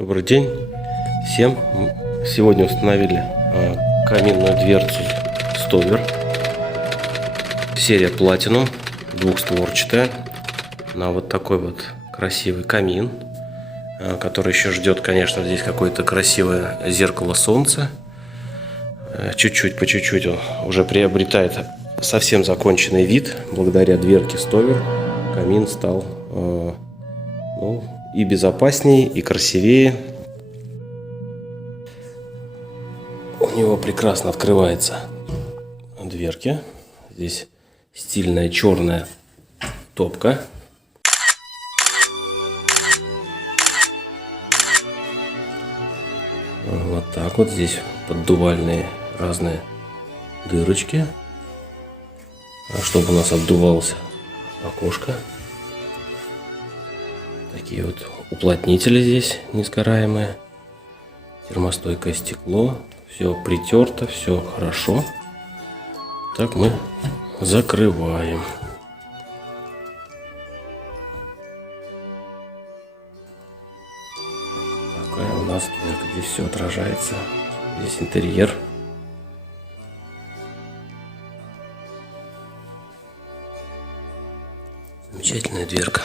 Добрый день всем. Сегодня установили каминную дверцу Stover. Серия Platinum, двухстворчатая, на вот такой вот красивый камин, который еще ждет, конечно, здесь какое-то красивое зеркало солнца. Чуть-чуть по чуть-чуть он уже приобретает совсем законченный вид. Благодаря дверке Stover камин стал и безопаснее, и красивее. У него прекрасно открывается дверки. Здесь стильная черная топка. Вот так вот. Здесь поддувальные разные дырочки, чтобы у нас обдувалось окошко. Такие вот уплотнители здесь несгораемые. Термостойкое стекло. Все притерто, все хорошо. Так мы закрываем. Такая у нас дверка. Здесь все отражается. Здесь интерьер. Замечательная дверка.